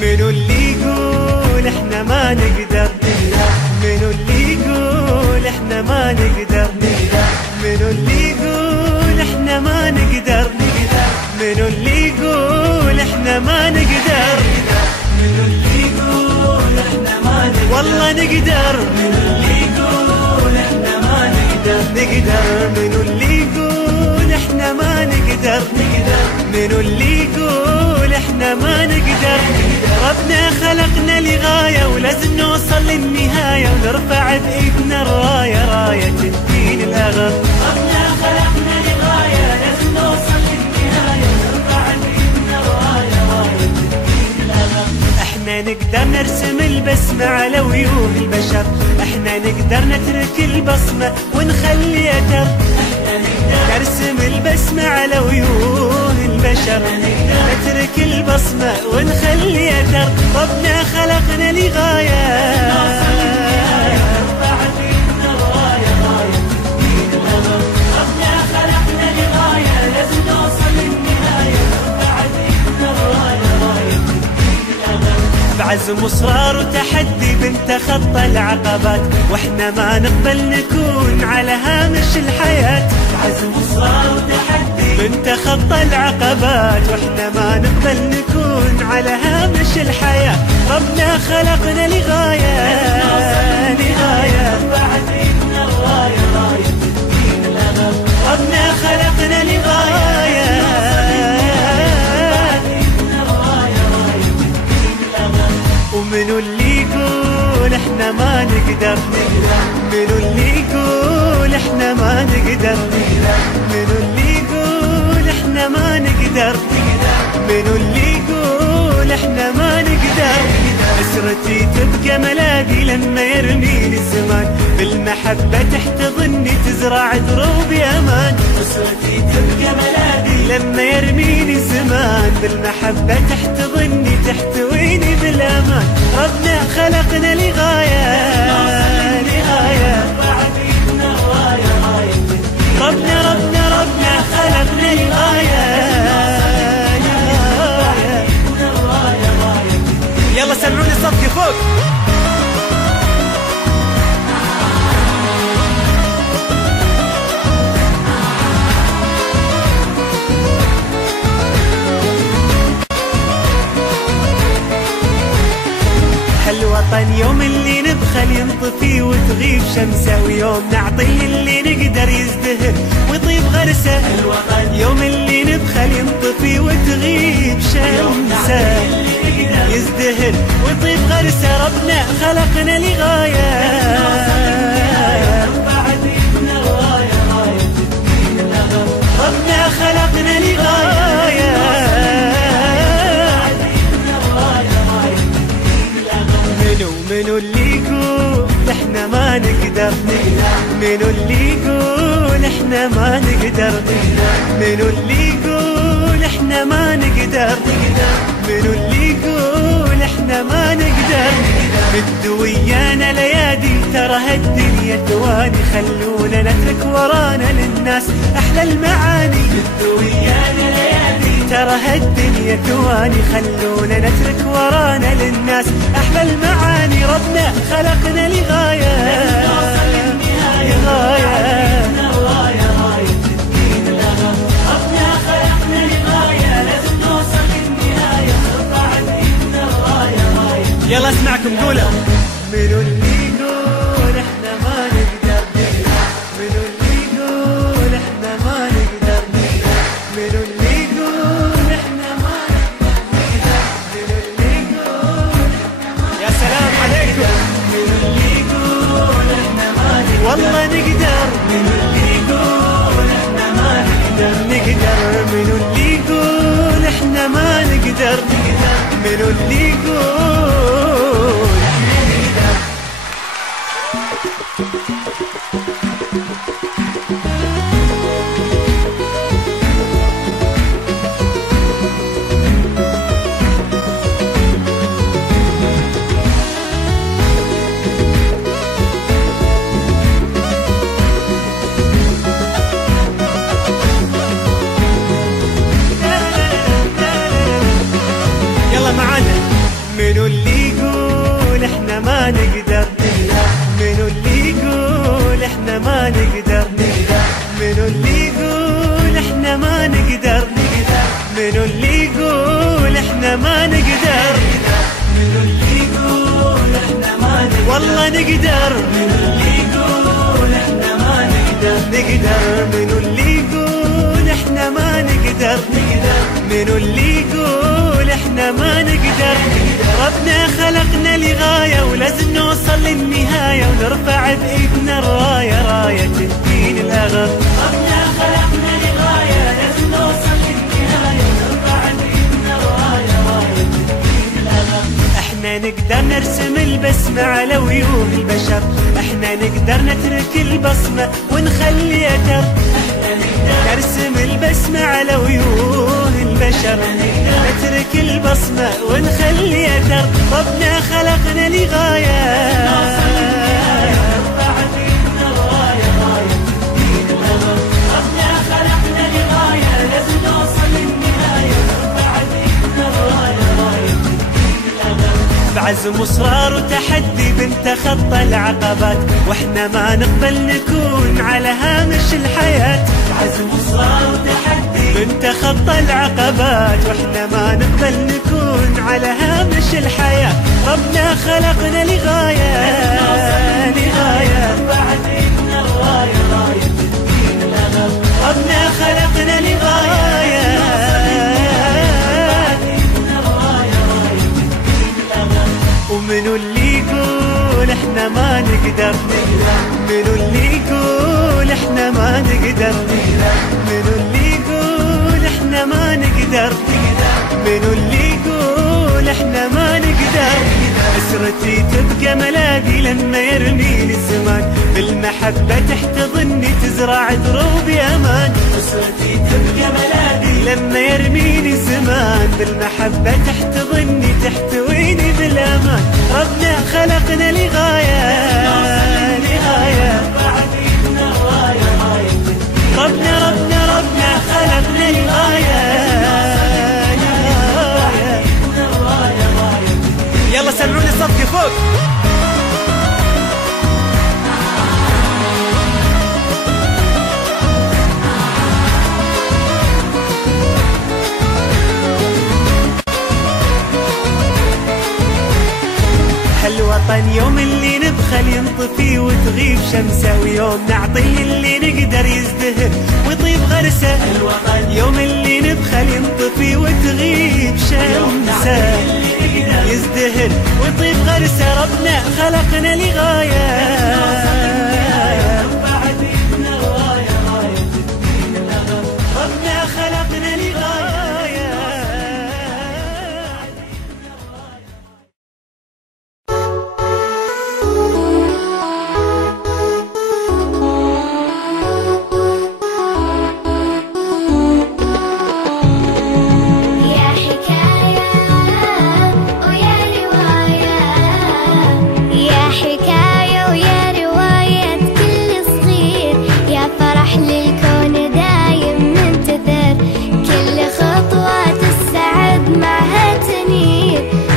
منو اللي يقول احنا ما نقدر؟ منو اللي يقول احنا ما نقدر؟ منو اللي يقول احنا ما نقدر؟ منو اللي يقول احنا ما نقدر؟ منو اللي يقول احنا ما نقدر؟ والله نقدر. منو اللي يقول احنا ما نقدر؟ نقدر. منو اللي يقول احنا ما نقدر؟ منو اللي يقول احنا ما نقدر؟ ربنا خلقنا لغاية ولازم نوصل للنهاية ونرفع بإيدنا الراية، راية الدين الأغر. ربنا خلقنا لغاية لازم نوصل للنهاية ونرفع بإيدنا الراية، راية الدين الأغر. احنا نقدر نرسم البسمة على وجوه البشر، احنا نقدر نترك البصمة ونخلي أثر. نرسم البسمة على وجوه البشر، نترك البصمة ونخلي أثر. ربنا خلقنا لغاية ربنا خلقنا لغاية لازم نوصل للنهاية، بعزم وإصرار وتحدي بنتخطى العقبات، واحنا ما نقبل نكون على هامش الحياة. بعزم وإصرار وتحدي بنتخطى العقبات، واحنا ما نقبل نكون على هامش الحياة. ربنا خلقنا لغاية لغاية، ربنا خلقنا لغاية. ومنو اللي يقول احنا ما نقدر؟ منو اللي يقول احنا ما نقدر؟ منو اللي يقول احنا ما نقدر؟ منو اللي يقول احنا ما نقدر؟ اسرتي تبقى ملاذي لما يرميني الزمان، بالمحبة تحتضني تزرع دروبي امان. اسرتي تبقى ملاذي لما يرميني الزمان، بالمحبة تحتضني تحتويني بالامان. ربنا خلقنا لغاية لغاية، ربنا خلقنا لغاية لغاية. يلا سمعوني صفقة فوق. هالوطن يوم اللي نبخل ينطفي وتغيب شمسه، ويوم نعطي اللي نقدر يزدهر ويطيب غرسه. الوطن يوم اللي نبخل ينطفي وتغيب شمسه، يزدهر ويطيب غرسه. ربنا خلقنا لغاية ربنا خلقنا لغاية. منو اللي يقول احنا ما نقدر؟ منو اللي يقول احنا ما نقدر؟ منو اللي يقول احنا ما نقدر؟ منو اللي يقول احنا ما نقدر؟ بدو ويانا ليادي ترى هالدنيا ثواني، خلونا نترك ورانا للناس احلى المعاني. بدو ويانا ليادي ترى هالدنيا ثواني، خلونا نترك ورانا للناس احلى المعاني. ربنا خلقنا لغاية لغاية، ربنا خلقنا لغاية لازم نوصل للنهاية، نرفع بإيدنا الراية. يلا اسمعكم قولوا. منو اللي يقول احنا ما نقدر؟ منو اللي يقول احنا ما نقدر؟ منو اللي يقول احنا ما نقدر؟ منو اللي يقول يا سلام عليكم. منو اللي يقول احنا ما نقدر؟ والله نقدر. منو اللي يقول احنا ما نقدر؟ نقدر. منو اللي يقول احنا ما نقدر؟ منو اللي يقول منو اللي يقول احنا ما نقدر؟ منو اللي يقول احنا ما نقدر؟ منو اللي يقول احنا ما نقدر؟ منو اللي يقول احنا ما نقدر؟ منو اللي يقول احنا ما نقدر؟ والله نقدر. منو اللي يقول احنا ما نقدر؟ منو اللي يقول احنا ما نقدر؟ منو اللي يقول احنا ما نقدر؟ ربنا خلقنا لغاية ولازم نوصل للنهاية ونرفع بإيدنا الراية، راية الدين الأغر. ربنا خلقنا لغاية لازم نوصل للنهاية ونرفع بإيدنا الراية، راية الدين الأغر. احنا نقدر نرسم البسمة على وجوه البشر، احنا نقدر نترك البصمة ونخلي أثر، احنا نقدر نرسم البسمة على وجوه البشر، نترك البصمة ونخلي أثر. ربنا خلقنا لغاية ربنا خلقنا لغاية لازم نوصل للنهاية ونرفع بإيدنا الراية، راية الدين الأغر. بعزم وإصرار وتحدي بنتخطى العقبات، واحنا ما نقبل نكون على هامش الحياة. بعزم وإصرار وتحدي بنتخطى العقبات، واحنا ما نقبل نكون على هامش الحياة. ربنا خلقنا لغاية ربنا خلقنا لغاية ومنو اللي يقول احنا ما نقدر؟ منو اللي يقول احنا ما نقدر؟ منو اللي يقول احنا ما نقدر؟ منو اللي يقول احنا ما نقدر؟ اسرتي تبقى ملاذي لما يرميني الزمان، بالمحبة تحتضني تزرع دروبي امان. اسرتي تبقى ملاذي لما يرميني الزمان، بالمحبة تحتضني تحتويني بالامان. ربنا خلقنا لغاية ربنا خلقنا لغاية. يلا سمعوني صفقة فوق. هالوطن يوم اللي نبخل ينطفي وتغيب شمسه، ويوم نعطي اللي نقدر يزدهر ويطيب غرسه. الوطن يوم اللي نبخل ينطفي وتغيب شمسه، يزدهر ويطيب غرسه. ربنا خلقنا لغاية ربنا خلقنا لغاية.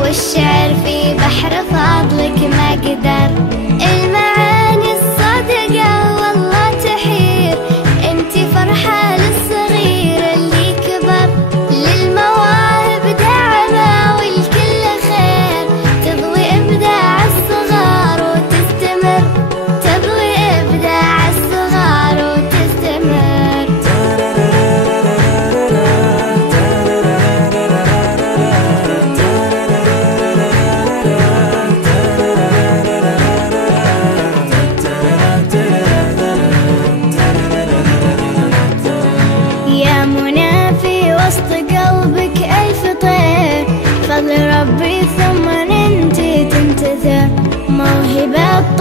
والشعر في بحر فضلك ما قدر، المعاني الصادقة والله تحير. انتي فرحة للصغير اللي كبر، للمواهب دعمة والكل خير. تضوي إبداع الصغار وتستمر، تضوي إبداع الصغار وتستمر.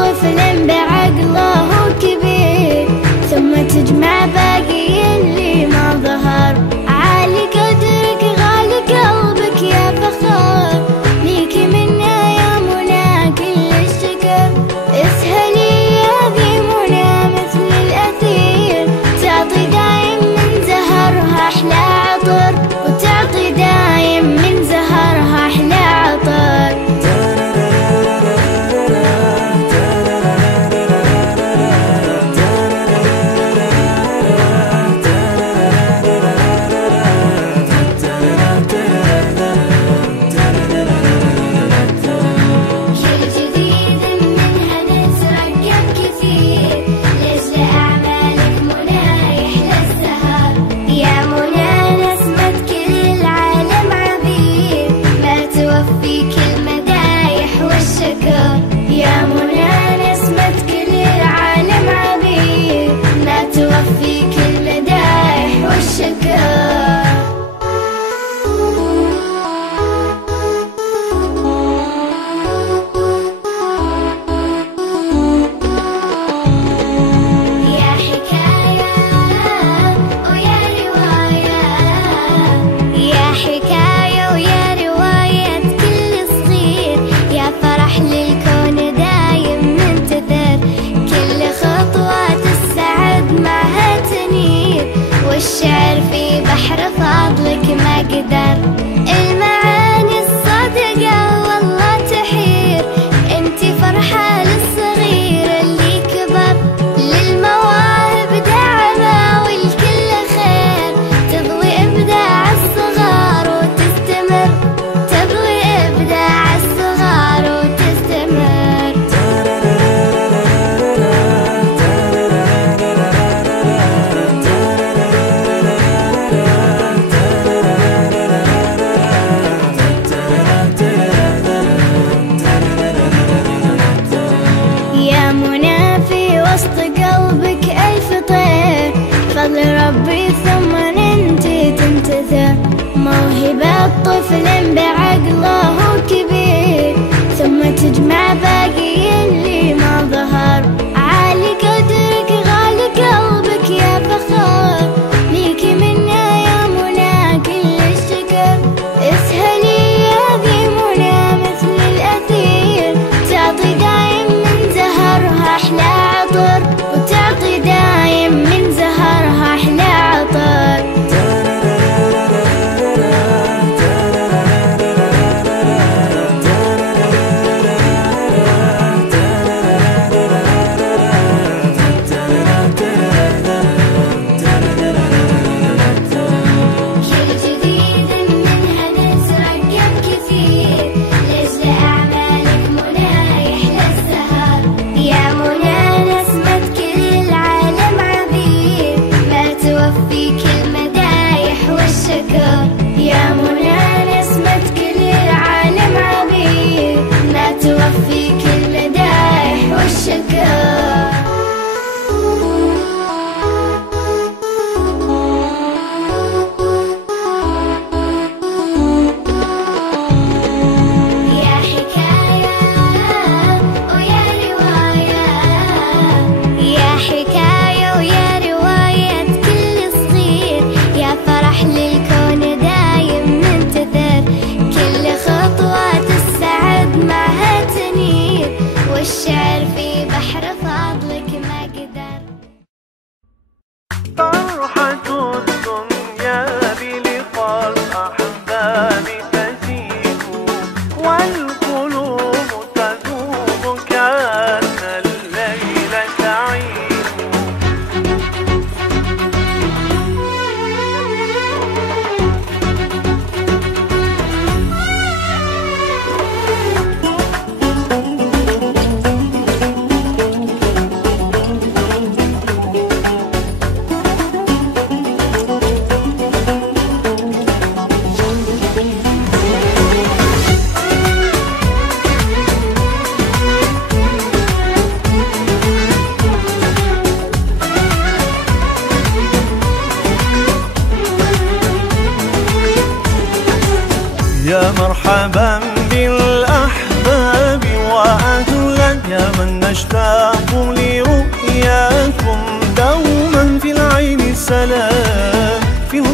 طفل بعقله كبير، ثم تجمع باقي اللي ما ظهر. عالي قدرك غالي قلبك يا فخر، ليك منا يا منى كل الشكر. اسهلي يا ذي منى مثل الأثير، تعطي دايم من زهرها أحلى عطر، وتعطي دايم من زهرها أحلى عطر.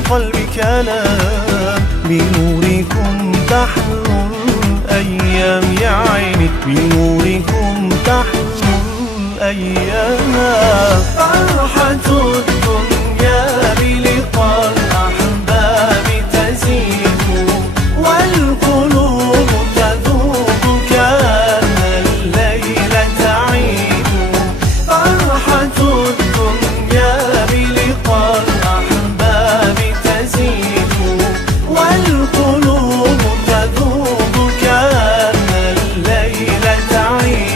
القلب كلام، بنوركم تحلو الأيام يا عيني، بنوركم تحلو الأيام. فرحة الدنيا بلقاء الأحباب تزيد، والقلوب تذوب كأن الليل تعيد. فرحة الدنيا بلقاء الأحباب تزيد، والقلوب تذوب كأن الليل تعيد.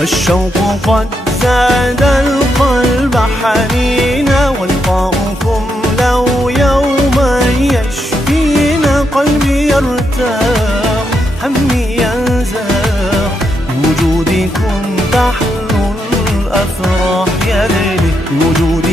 الشوق قد زاد القلب حنينا، ولقاؤكم لو يوما يشفينا. قلبي يرتاح همي ينزاح، بوجودكم تحلو الأفراح يا ليلي، بوجودكم